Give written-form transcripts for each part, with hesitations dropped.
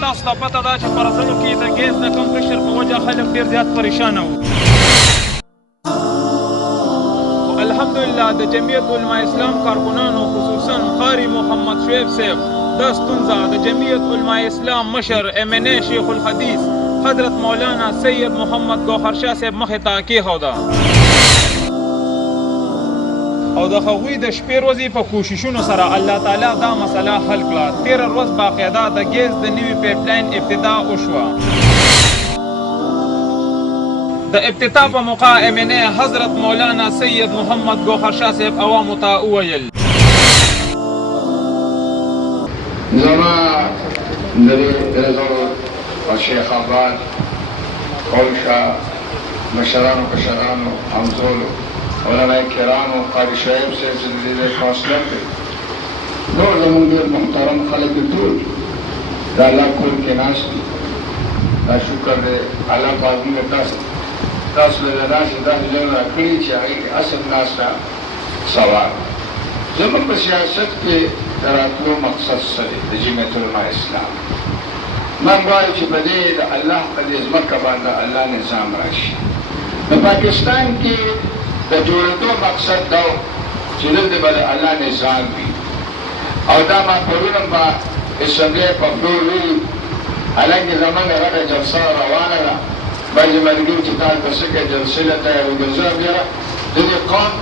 تاسو ته پته ده چې په رسنیو کې د ګیس د کم قشر په وجه خلک ډېر زیات پریشانه وو. الحمدلله د جمعیت علما اسلام کارکنانو خصوصا قاری محمد شعیب صاحب دا ستونزه د جمعیت علما اسلام مشر MNA شیخ الحدیث حضرت مولانا سید محمد گوهر شاه صاحب مخې ته کېښوده او د هغوی د شپې ورځې په کوششونو سره الله تعالی دا مسله حل کړه. تېره ورځ باقاعده د ګیس د نوي پایپلاین ابتدا وشوه. د ابتدا په موقع MNA حضرت مولانا سید محمد گوهر شاه صاحب عوامو ته وویل: زما د رضا او شیخ آباد قوشا مشرانو کشرانو همزولو علماء کرامو قاری شعیب صاحب سے دې فاصله دی نور زموږ ډېر محترم خلک دي ټول د الله کور کې ناست دي. دا شکر دی الله پاک موږ تاسو له داسې ژوند راکړي چې هغې کې اصل ناسته ثواب. زموږ په سیاست کې د راتلو مقصد څه دی؟ د جمعیت علما اسلام من وایو چې په دې د الله په دې ځمکه باندې الله نظام راشي. په پاکستان کې د جوړېدو مقصد دا و چې دلته به د الله نظام وي او دا ما پرون هم په اسمبلۍ په فلور ویلي حالانکې زموږ غټه جلسه روانه ده. بعضې ملګري چې تاسو ته څه کوي جلسې له تیارېږي زه بیا د دې قوم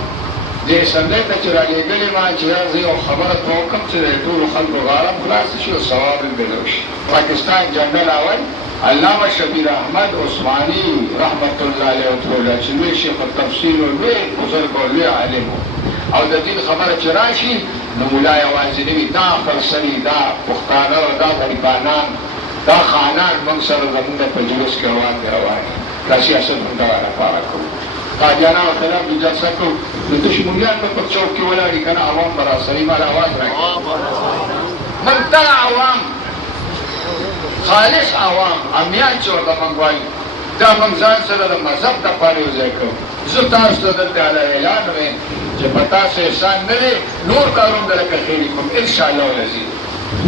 د اسمبلۍ ته چې رالیږلې ما چې زه یو خبره ته وکړم چې د ټولو خلکو غاړه خلاصه شي او ثواب یې بېل وشي. پاکستان جنرال اول علامه شبیر احمد عثماني رحمت الله علیه وټوله چې لوی شیخ التفسیر و لوی بزرګ و لوی عالم او د دین خبره چې راشي نو ملا یوازې نه وي دا فرسني دا پښتانه او دا غریبانان دا خانان موږ سره زموږ په جلوس کې روان دي دا سیاست موږ دغه لپاره کوو. قادیانانو خلاف د جلسه کوو نو دشمنیان به پر چوک کې ولاړ دي که نه عوام به راسري مال اواز راکړي. موږ دغه عوام خالص عوام امیان چې ورته موږ وایو دا موږ ځان سره د مذهب دپاره یو ځای کوو. زه تاسو ته دلته اعلان ویم چې په تاسو احسان نه دی نور کارونه به لکه خیري کوم انشاءالله العزیز.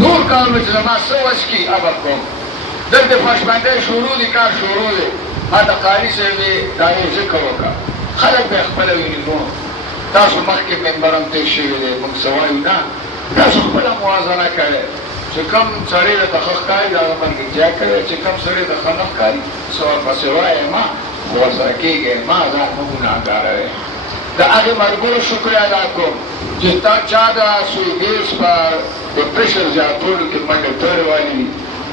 نور کارونه چې زما څه وس کي هغه کوم. دلته خوشبندۍ شروع دي کار شروع دی. ما د قاري صاحب یې دا یې ذکر وکړه خلک به یې خپله ویني نو تاسو مخکې ممبر هم تېر شوي دی موږ څه وایو نه تاسو خپله موازنه کوئ چې کوم سړی درته ښه ښکاري د هغه ملګرتیا کوئ چې کوم سړی درته ښه نه ښکاري څه ورپسې وایې ما خو ورسره کېږئ ما ځان مه ګناهګاره یم. د هغې ملګرو شکریه ادا کوم چې چا د سویګیس په د پرشر زیاتولو کې منډې تورې والي دي.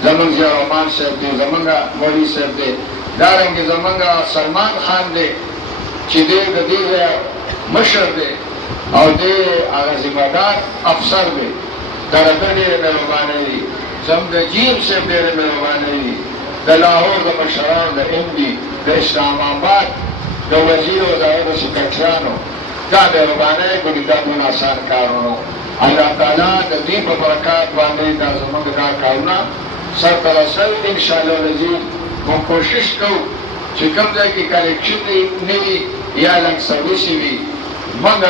زمونږ ضیاءالرحمن صاحب دی زمونږ مولوي صاحب دی دارنګې زمونږ سلمان خان دی چې دی د دې مشر دی او دی هغه ذمهدار افسر دی. دا د ده ډېرې مهربانۍ دي. زموږ د جیم صاحب ډېرې مهربانۍ دي. د لاهور د مشرانو د MD د اسلام آباد د وزیر او د هغه د سکرټریانو دا مهربانۍ کوي دا دونه اسان کارونه الله تعالی د دې په برکات باندې دا زموږ دا کارونه سرته رسوي. انشاءالله العزیز موږ کوشش کوو چې کوم ځای کې کلیکشن نه وي یا لنګ سرویسې وي موږ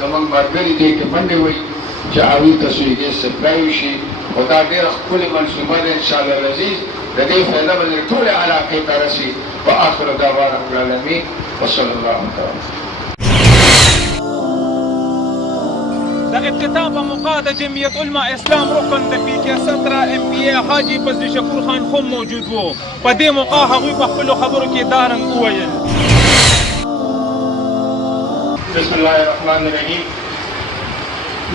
زموږ ملګري دې کې منډې وایي چې هغوی ته سویګیس سپلای وشي او دا ډېره ښکلې منصوبه ده انشاءالله العزیز. د دې فایده به دې ټولې علاقې ته رسي. وآخر دعوانا رب العالمین وصلی الله تعالی. د ابتدا په موقع د جمعیت علما اسلام رکن د PK 17 MPA حاجي فضل شکور خان هم موجود وو. په دې موقع هغوی په خپلو خبرو کې دا رنګ وویل: بسم الله الرحمن الرحیم.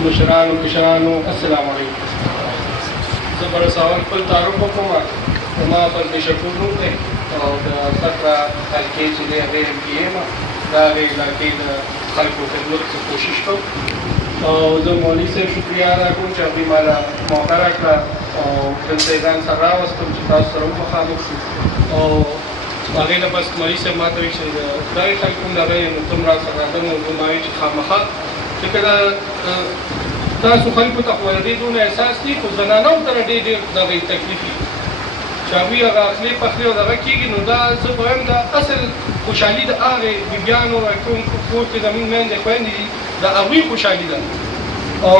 مشرانو کشرانو السلام علیکم. زه به سوال خپل تعارف وکړم. زما فضل شکور نوم دی او د 17 حلقې چې دی هغې MPA یم. د هغې علاقې د خلکو خدمت څه کوشش کوم او زه مولوي صاحب شکریه ادا کوم چې هغوی ماله موقع راکړه او دلته یې ځان سره راوستم چې تاسو سره ومخامخ شو او هغې نه بس مولوي صاحب ما ته وایي چې دغې خلکو هم دغه نو ته هم راسره راځه نو زه ما وایي چې خامخا ځکه دا تاسو خلکو ته خو د دې دونه احساس دي خو زنانو ته ډېر دغه تکلیف وي چې هغوی هغه اخلي پخلي او دغه کېږي نو دا زه به وایم دا اصل خوشحالي د هغې بیبیانو کوم کور کې زموږ میندې خویندې دي د هغوی خوشحالي ده او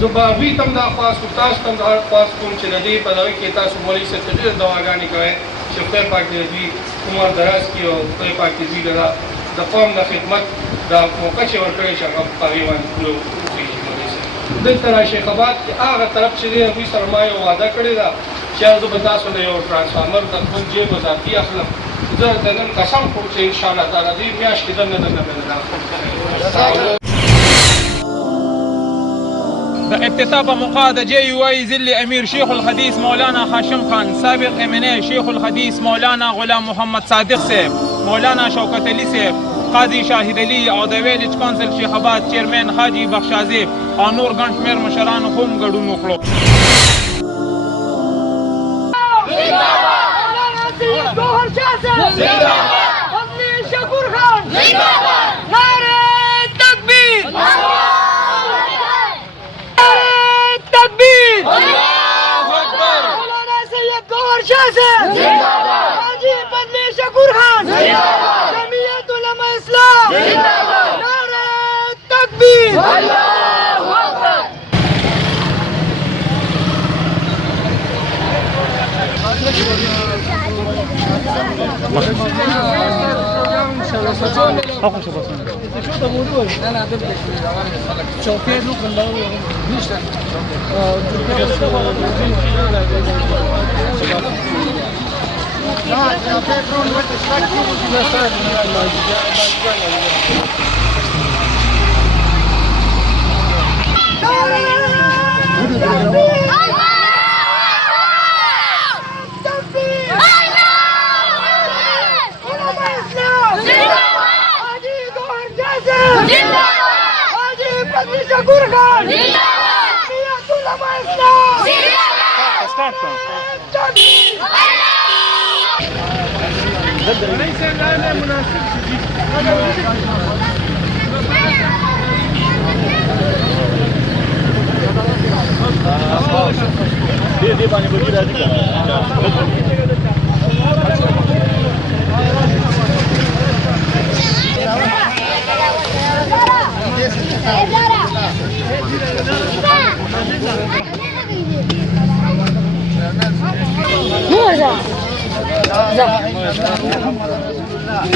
زه به هغوی ته هم دا خواست کوم تاسو ته هم دا خواست کوم چې د دې په دغه کې تاسو مولوي صاحب ته ډېرې دعاګانې کوئ چې خدای پاک دې دوی عمر دراز کړي او خدای پاک دې دوی لره د قوم د خدمت دا موقع چې ورکړی چې هغه په هغې باندې پوره وخېږي مولوي صاحب. دلته را شیخ آباد کې هغه طرف چې دی هغوی سره ما یو وعده کړې ده چې زه به تاسو له یو ټرانسفارمر د خپل جیب ذاتي اخلم. زه د نن قسم کوم چې انشاءالله تعالی دې میاشت کې دننه به د افتتاح په موقع د JUI ضلع امیر شیخ الحدیث مولانا هاشم خان، سابق MNA شیخ الحدیث مولانا غلام محمد صادق صاحب، مولانا شوکت علي صاحب، قاضي شاهد علي او د ویلیج کونسل شیخ آباد چیرمن حاجي بخشازیب او نور ګڼ شمېر مشرانو هم ګډون وکړو.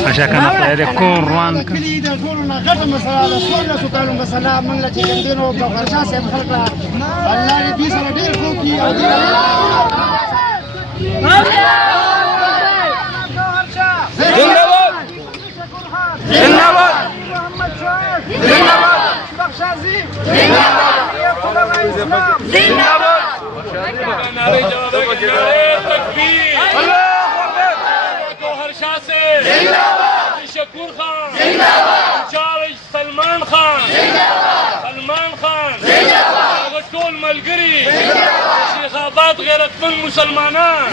عشان كان طيب يكون روان كلي ده كلنا قدم مسألة سؤالنا سكانهم بسنا من لا تجندينه بقرشة سيم خلقنا الله يبي سنا دير كوكي شکور خان چارج سلمان خان هغه ټول ملګري شیخ آباد غیرتمند مسلمانان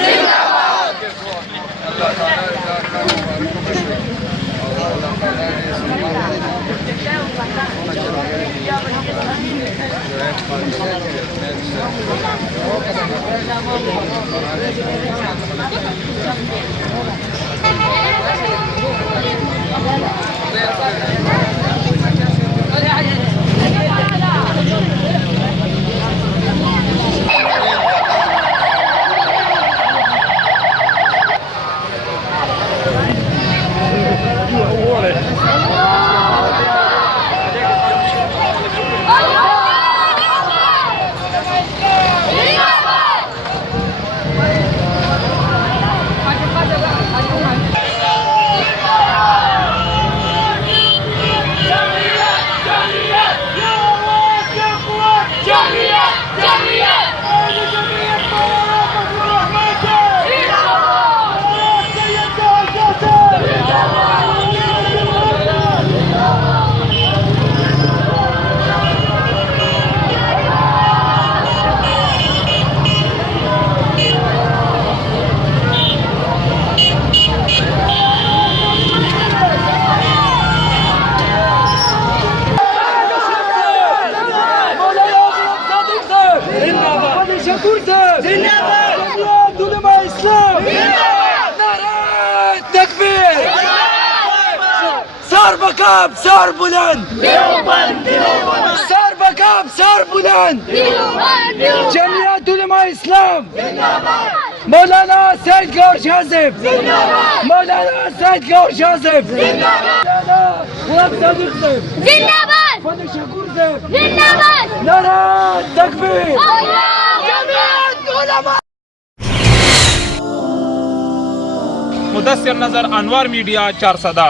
سار بكاب سار بلند سار بكاب इनकलाब सर बुलंद, जमीयत उलमा इस्लाम, मौलाना सैयद गौर शासिफ, मौलाना सैयद गौर शासिफ, गुलाम सादिक साहब जिंदाबाद, फतेह शकूर साहब जिंदाबाद, नारा तकबीर, जमीयत उलमा। मुदस्सिर नजर, अनवर मीडिया, चारसदा।